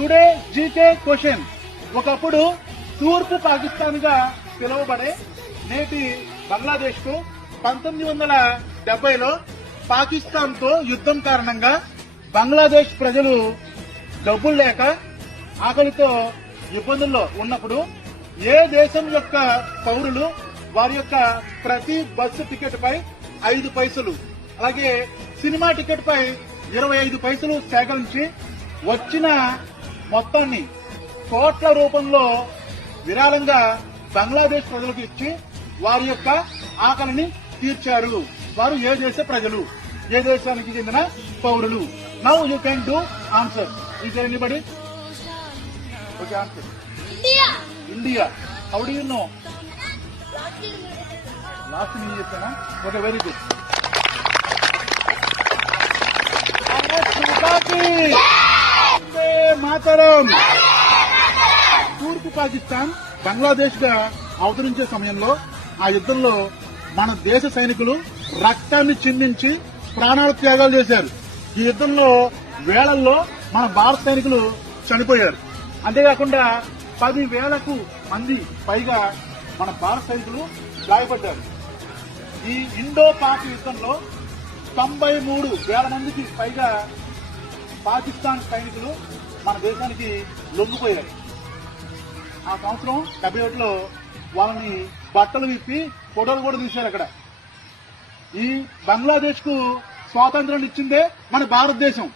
Today GK question. ఒకప్పుడు తూర్పు పాకిస్తాన్ గా పిలువబడే నేటి బంగ్లాదేశ్ కు 1970లో పాకిస్తాన్ తో యుద్ధం కారణంగా బంగ్లాదేశ్ ప్రజలు డబ్బులు లేక ఆకలితో ఇబ్బందుల్లో ఉన్నప్పుడు ఏ దేశం యొక్క పౌరులు వారి యొక్క ప్రతి బస్సు టికెట్ పై 5 పైసలు, అలాగే సినిమా టికెట్ పై 25 పైసలు సేకరించి వచ్చిన మొత్తాన్ని కోట్ల రూపంలో విరాళంగా బంగ్లాదేశ్ ప్రజలకు ఇచ్చి వారి యొక్క ఆకలిని తీర్చారు. వారు ఏ దేశ ప్రజలు, ఏ దేశానికి చెందిన పౌరులు? Now you can do answer. Is there anybody? Okay, answer. India. How do you know? Last నేను చెప్పానా? Okay, very good. మాతరం. తూర్పు పాకిస్తాన్ బంగ్లాదేశ్ గా అవతరించే సమయంలో ఆ యుద్ధంలో మన దేశ సైనికులు రక్తాన్ని చిందించి ప్రాణాల త్యాగాలు చేశారు. ఈ యుద్ధంలో వేలల్లో మన భారత సైనికులు చనిపోయారు. అంతేకాకుండా 10,000కు మంది పైగా మన భారత సైనికులు గాయపడ్డారు. ఈ ఇండో పాక్ యుద్ధంలో 93,000 మందికి పైగా పాకిస్తాన్ సైనికులు మన దేశానికి లొంగిపోయారు. ఆ సంవత్సరం 71లో వాళ్ళని బట్టలు విప్పి ఫోటోలు కూడా తీశారు. అక్కడ ఈ బంగ్లాదేశ్ కు స్వాతంత్రం ఇచ్చిందే మన భారతదేశం.